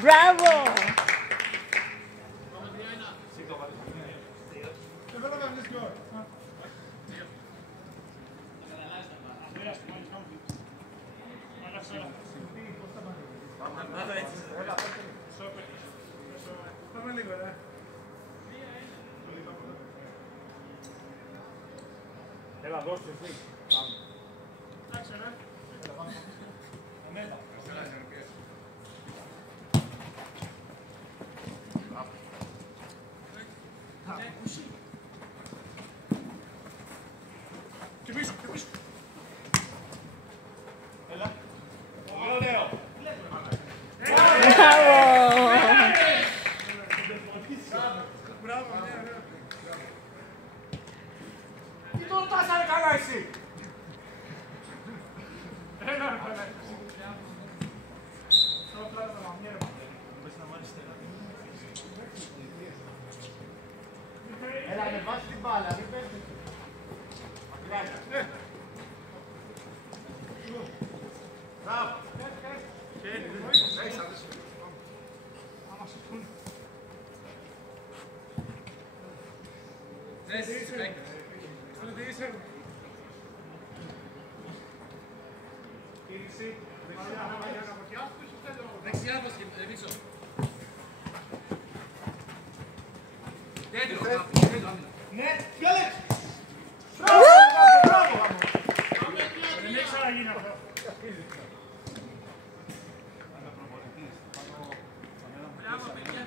Μπράβο! Πάμε λίγο, ρε. Έλα, δώσε εσύ. Πάμε. Εντάξει, ρε. Έλα, πάμε. Αμέτα. Και πίσω, και πίσω. Έλα. Ωραίο. Μπράβο, ναι. Τι το ρωτάς, ρε καλά εσύ. Έλα, ρε καλά. Έλα, ανεβάσει την μπάλα, μην πέφτει. Μπράβο. Άμα σε πούνε. Στρατηγήσε. Κίνηση. Δεξιά πως και πίσω. Κέντρο. Ναι, διάλεξ. Μπράβο, μπράβο. Δεν έχει ξαναγίνει αυτό. Μπράβο, παιδιά.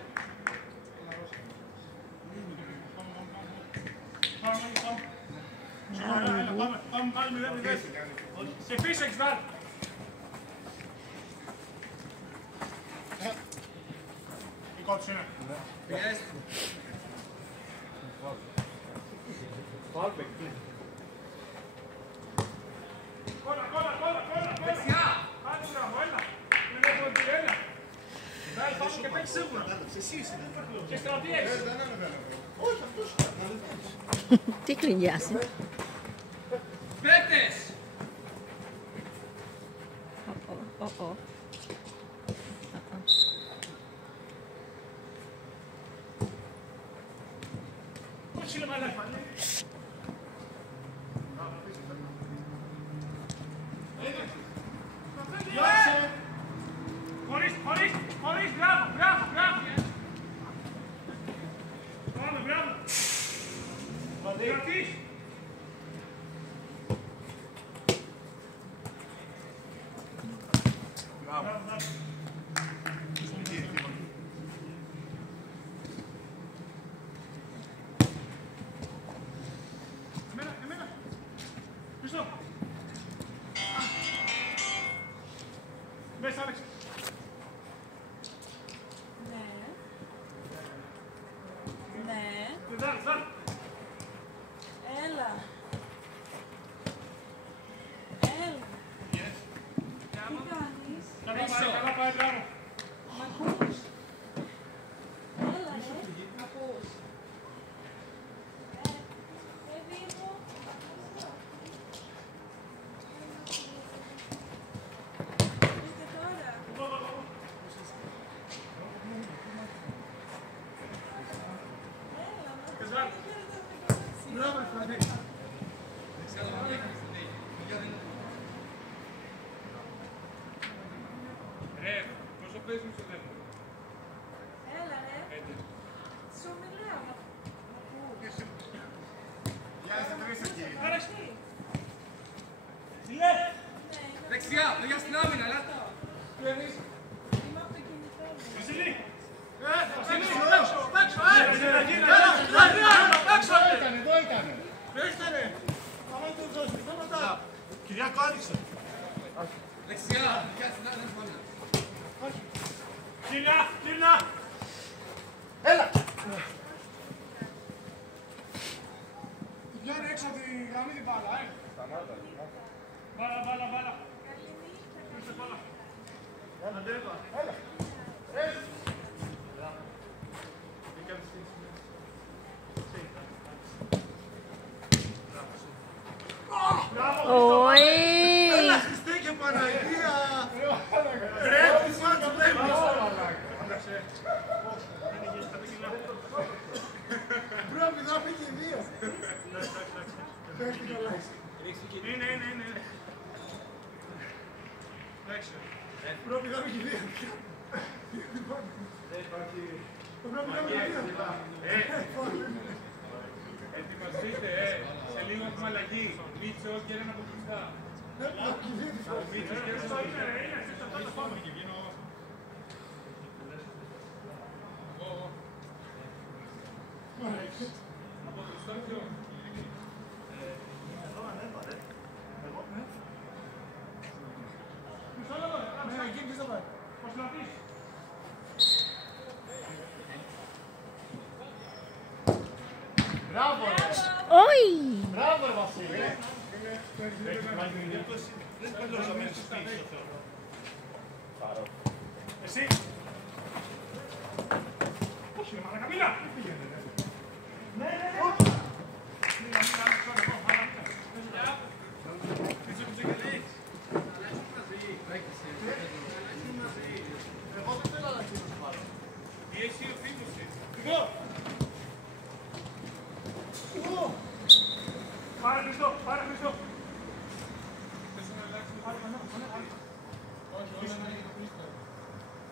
Πάμε πάλι 0-0. Σε πίσω έχεις βάλει. Δικό τους είναι. Πιέστε. Κόλλα. Δεξιά. Άντε μπράβο, έλα. Είναι λίγο την έλα. Βάλει πάνω και παίξει σίγουρα. Και στρατιές. Όχι, αυτός. Τι κλειδιάσει. Παίκτες! Πώς είναι μαλάκα. Χωρίς, μπράβο. Πάμε, μπράβο. Κρατής. Μπράβο. Εμένα. Πίσω. Μέσα, Άλεξ. Ναι. Δάλ. Έλα. Τι κάνεις? Καλά πάει, μπράβο. Μ' ακούς? Έλα, μ' ακούς? Βίβο. Είστε τώρα. Έλα, Μπράβο, Φραντή. Ρε, πόσο παίζουμε στο δεύτερο. Έλα, ρε. Σου μιλάω, μ' ακούς? Γεια σας, τρεις εκεί. Τι? Τι λέει? Δεξιά, παιδιά στην άμυνα, έλα. Είμαι από το κινητό μου. Βασιλή. Εδώ ήτανε. Πέστανε. Άμα του δώσει, σταματά. Κυριάκο άνοιξε. Δεξιά, παιδιά στην άμυνα. Κυρνά. Έλα. Βγαίνει έξω από τη γραμμή την μπάλα, Σταμάτα. Μπάλα. Ήρθε μπάλα. Έλα. Είναι. Εντάξει. Πρέπει να μην κυλία. Ετοιμαστείτε, σε λίγο έχουμε αλλαγή. Μίτσο και έναν από μπροστά. Μίτσο και έναν από μπροστά. Από μπροστά ποιο? Εδώ ανέβαλε. Εγώ, ναι. Μισό λεπτό, ναι, εκεί ποιος θα πάει. Πώς να πεις. Μπράβο, ρε. Όχι! Μπράβο, ρε Βασίλη. Δεν παλιώσαμε στους πίσω. Εσύ. Όχι, ρε μαλάκα, μίλα. Ναι. Εγώ δεν θέλω να αρχίσω πάλι. Τι εσύ ο φίλος εσύ. Πάρε Χριστό.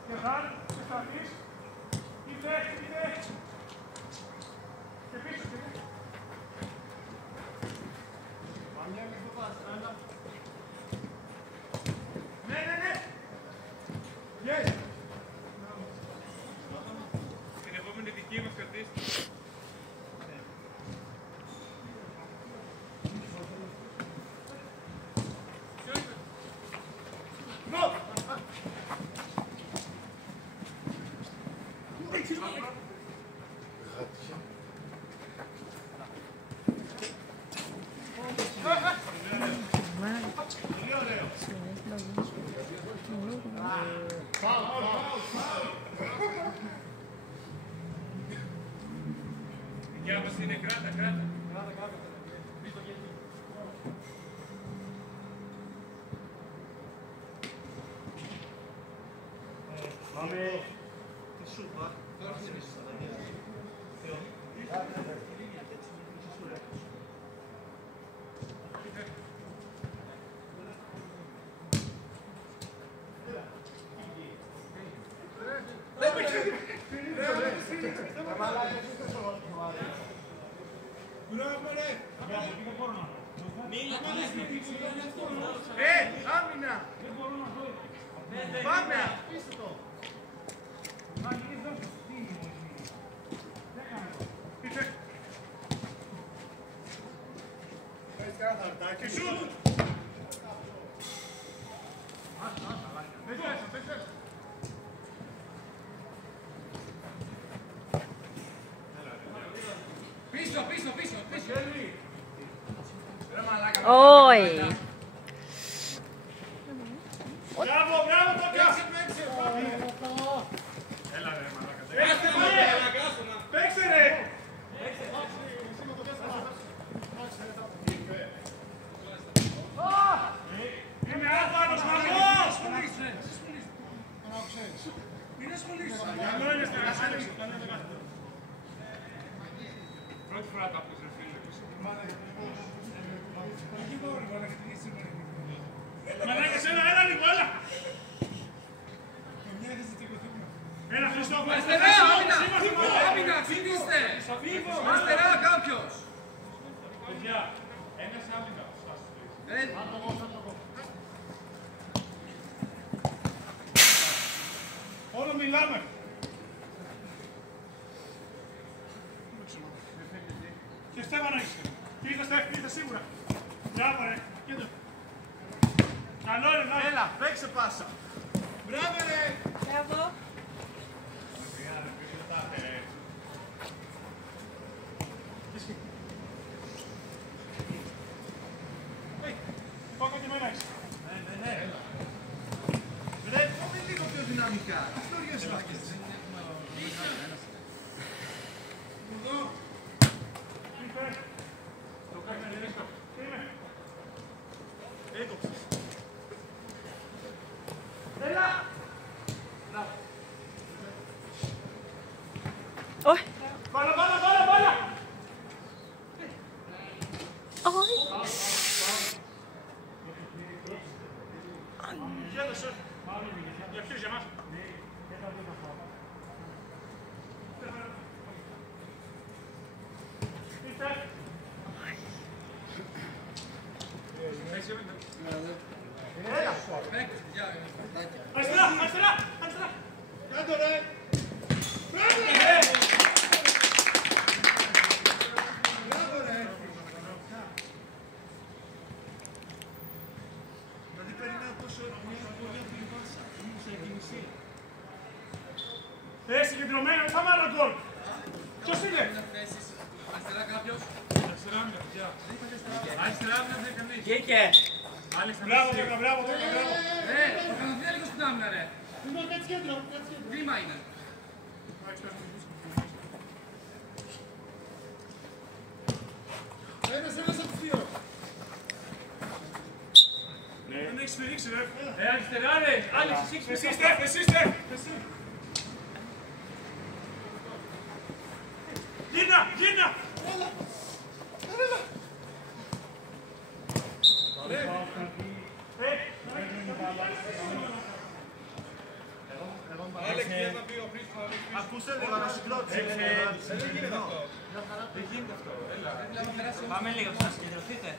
Και χάρη, και σταθείς. Είτε. Και πίσω. Πάμε λίγο πας, Ναι. Yes. Την επόμενη δική μας κρατήστε. Η διάβαση είναι κράτα. Πάμε τη σούπα. Άμυνα! Πάμε! Αφήστε το! Και σου! Πίσω. Όχι! Μπράβο, το πιάσε, παίξε! Έλα ρε μαλάκα. Παίξε ρε! Είμαι άπανος, μαγός! Μην ασχολείσαι. Πρώτη φορά τα πεις ρε φίλε. Μαλάκες, έλα λίγο, έλα! Έλα Χριστό, Αριστερά, άμυνα, ξύπνηστε! Αριστερά κάποιος! παιδιά, ένας άμυνα. Όλο μιλάμε. Και Στέφανο είσαι. Ήρθε σίγουρα. Μπράβο ρε. Κοίτα. Καλό ρε. Έλα, παίξε πάσα. Μπράβο ρε. Μπράβο. Πάμε και μένα είσαι. Ναι. Ρε, πάμε λίγο πιο δυναμικά. Αυτό είναι σλάκες. Εδώ. Το κάνει ρίσκο. Τι είναι. Έκοψες. Έλα. Όχι! Βάλα. Όχι! Βγήκε. Μπράβο, μπράβο. Ρε, το Καναδία λίγο στην άμυνα, ρε. Κάτσε κέντρο. Βήμα είναι. Ένας από τους δύο. Δεν έχεις σφυρίξει, ρε. Αριστερά, ρε. Άλλη, Εσύ, Στεφ, εσύ, Στεφ. Γίνα, γίνα. Ακούσε λίγο να συγκρότησε. Δεν γίνεται αυτό. Δεν γίνεται αυτό. Πάμε λίγο, να συγκεντρωθείτε.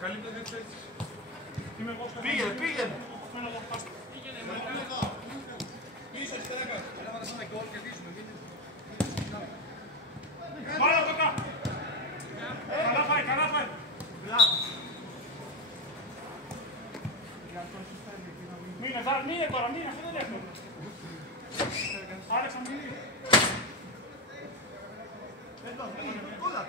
Καλύτερα δεν ξέρεις. Πήγαινε, πήγαινε. Πάρα το κάτω. Καλά πάει, καλά πάει. Μείνε τώρα, μείνε, αυτό δεν έχουμε. Άλεξα, μείνε. Κόλλα.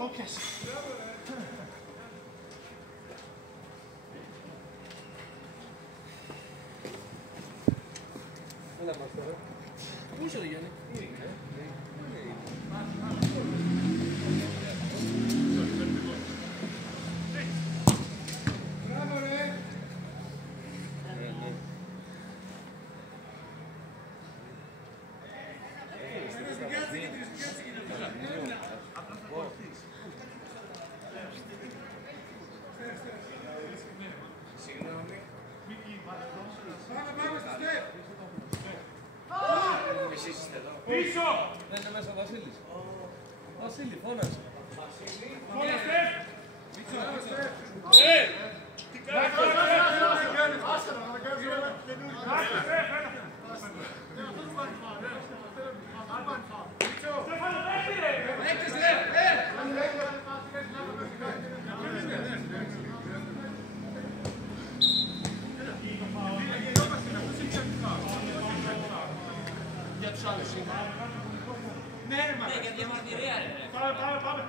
Το πιάσε. Πού είσαι, ρε Γιάννη. Πίσω! Δεν είναι μέσα ο Βασίλης. Βασίλη, φώνασε. Όλα Στεφ! Τι κάνεις, άσε να με κάνεις όλα καινούργια. Άσε, Στεφ, έλα. Στέφανο, παίρνει ρε! Έκτες, ρε. Για τους άλλους είναι. Ναι, ρε μάνα. Για διαμαρτυρία, ρε. Πάμε.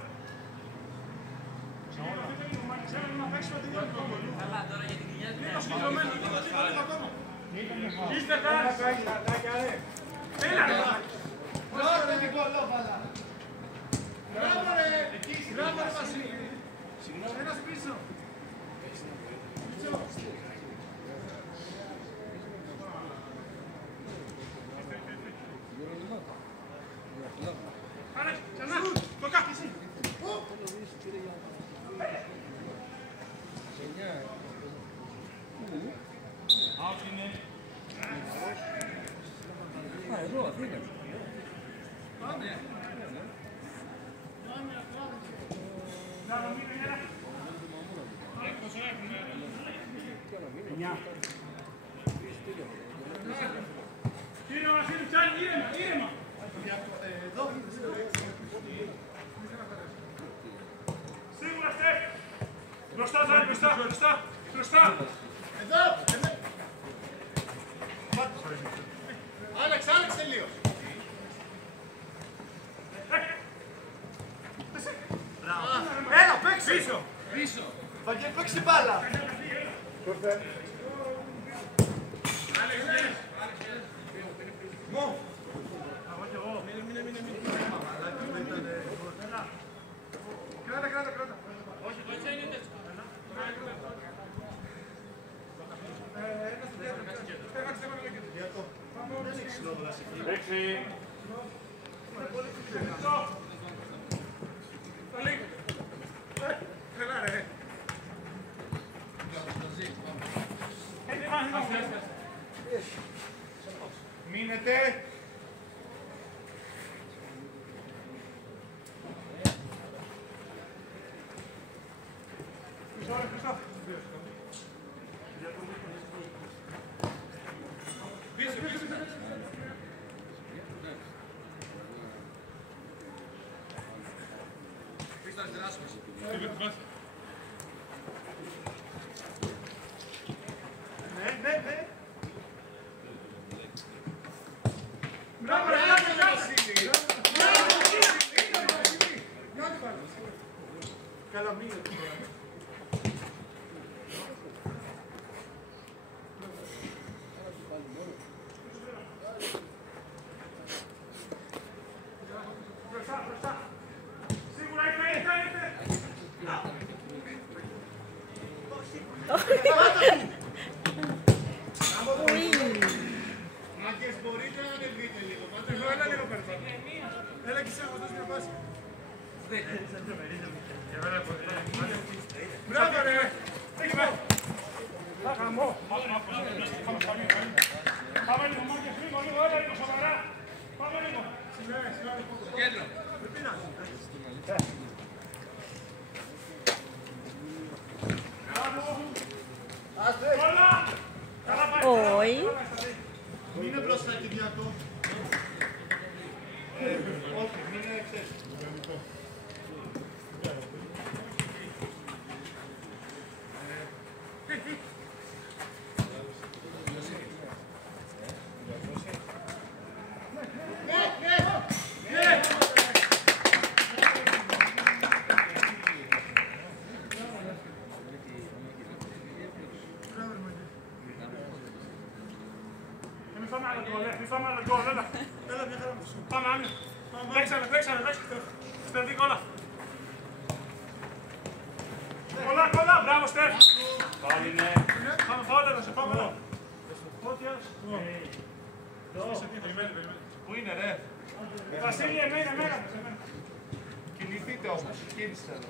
Ξέρουμε να παίξουμε την πρώτη κόμπολη. Καλά, τώρα για την κοιλιά του. Είναι το συγκεντρωμένο, λίγο ακόμα. Είστε τάς. Έλα ρε. Μπράβο, ρε Νικόλο, βάλα. Μπράβο, ρε. Μπράβο, ρε Βασίλη. Ένας πίσω. Άρα, ξανά. Το κάθι εσύ. Out είναι. Α, εδώ, Αθήνα. Πάμε. Να μείνει ένα. Πόσο έχουμε. 9. Κύριε Βασίλη, φτάνει ήρεμα. Σίγουρα, Στεφ. Μπροστά, Ζάρη, μπροστά. Εδώ. Άλεξ, τελείως. Έλα, παίξε. Πίσω. Βαγγέλη, παίξει την μπάλα. Μου. Κράτα. Όχι, Παίξει. Έλα ρε. Μείνετε. Πίσω. Ναι. Μπράβο, ρε, Βασίλη. έλα λίγο περισσότερο. Έλα και εσύ να μας δώσεις μια πάση. Μπράβο ρε! Χαμό! Πάμε λίγο μάρκες λίγο, έλα λίγο σοβαρά. Πάμε λίγο. Στο κέντρο. Δεν πειράζει. Όχι. Μην είναι μπροστά Κυριακό. Όχι, μην είναι εξές. Πάμε άλλο γκολ, πάμε άλλο γκολ, έλα. Έλα, μια χαρά. Πάμε, Άμυ. Παίξανε, Στεφ, όλα. Κολλά, μπράβο, Στεφ. Πάλι, ναι. Πάμε, φάουλ έδωσε, πάμε εδώ. Φώτιας. Πού είναι ρε? Βασίλη, εμένα. Κινηθείτε όμως, κίνησε εδώ.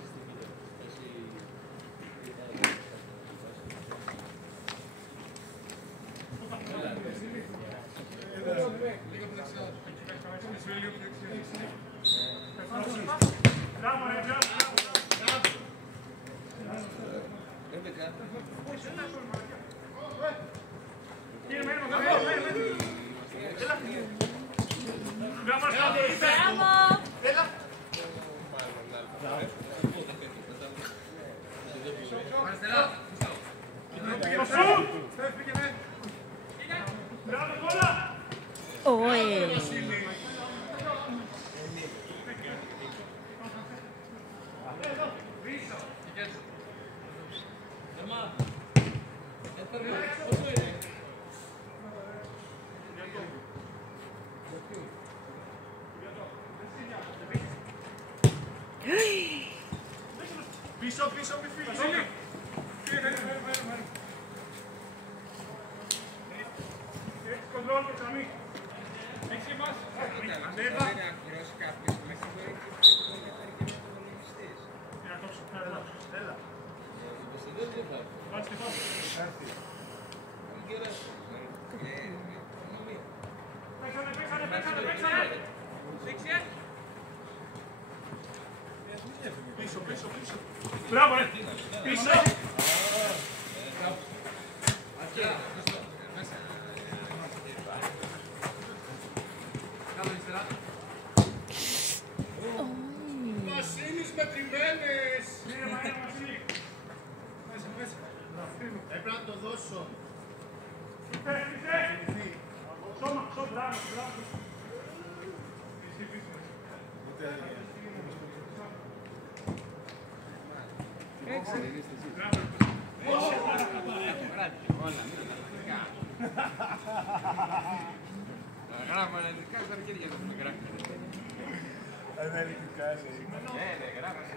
Μπράβο, ρε, Όχι. Πίσω, μη φύγεις. Έχεις κοντρόλ και τσαμί. Έχεις εμάς. Ανέβα. Για να κόψω. Έλα. Πάτσε πάνω. Παίξανε. Πίσω. Μπράβο, ρε. Πίσω. Βασίλης μετρημένες! Βασίλη. Μέσα. Έπρεπε να το δώσω. Σώμα, μπράβο. Γράφανε ελληνικά στα χέρια του με γράφανε. Δεν ελληνικά, Ναι, γράφανε.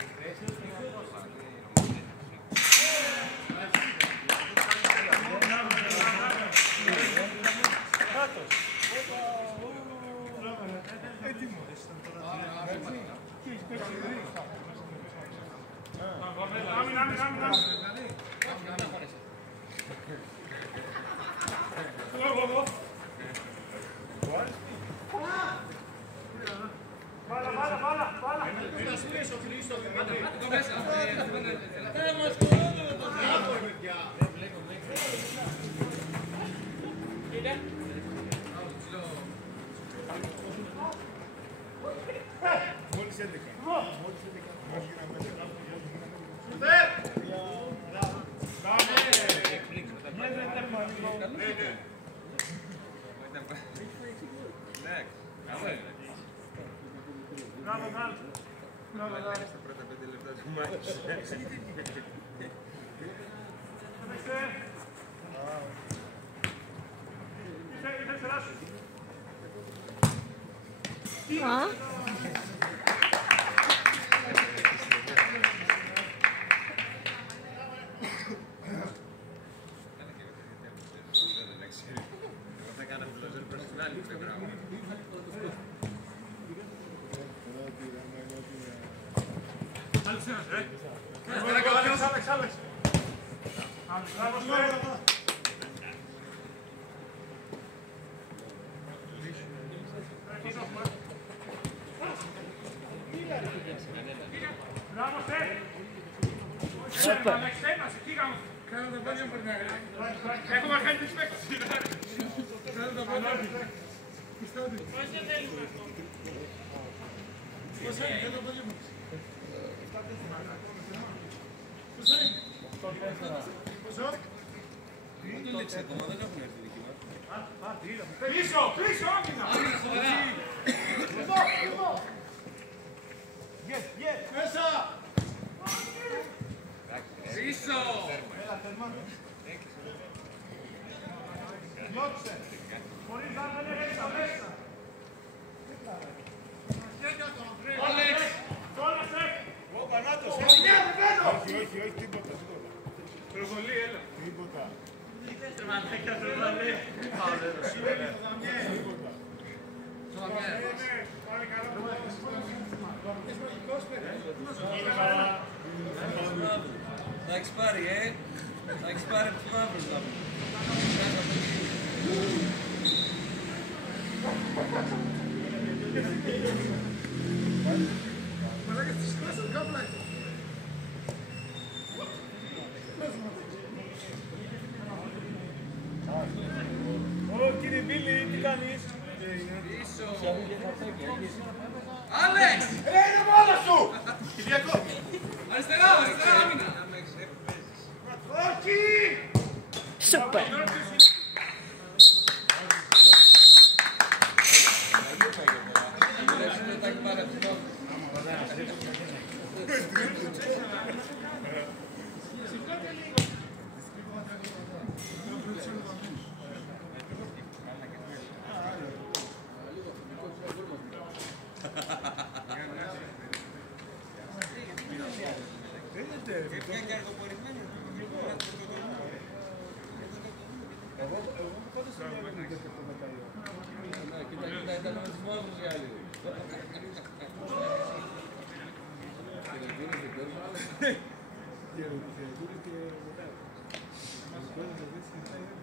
Βάλα. Ένα σπίσω, Χρήστο, Δημήτρη. Μόλις 11. Στα πρώτα 5 λεπτά του μάτς. Α. Εγώ θα έκανα φιλοζέρ personal Instagram. Άλεξ. Μπράβο, Super. Κάνε τα πόδια μου περνάει. Έχω μαχάνει τις παίκτες. Κάνε τα πόδια μου. Πώς είναι, κάνε τα πόδια μου. Πόσο? Δεν το λήξει ακόμα, δεν έχουν έρθει δική μας. Πίσω, πίσω, άμυνα. Εδώ! Μέσα! Πίσω! Έλα, τερμά. Διώξε. Χωρίς να είναι μέσα, μέσα. Άλεξ! Τώρα σε. Ω, Πανάτος, όχι, τίποτα. Προβολή, έλα. Τίποτα. Πάλι καλά. Θα έχεις πάρει, θα έχεις πάρει από τους μαύρους να πούμε. Μαλάκες τις κλάσσες κάπλα. Ω, κύριε Μπίλη, τι κάνεις? Πίσω! Άλεξ! Είναι μόνος σου! Κυριακό! Αριστερά, αριστερά, άμυνα! Όχι! Super. Εγώ πάντως δεν έχω δει τέτοιο μετάλλιο. Κοίτα, ήταν με τους μαύρους οι άλλοι. Χαιρετούλες και μετά. Μας παίρνουν το δίσκο και μετά.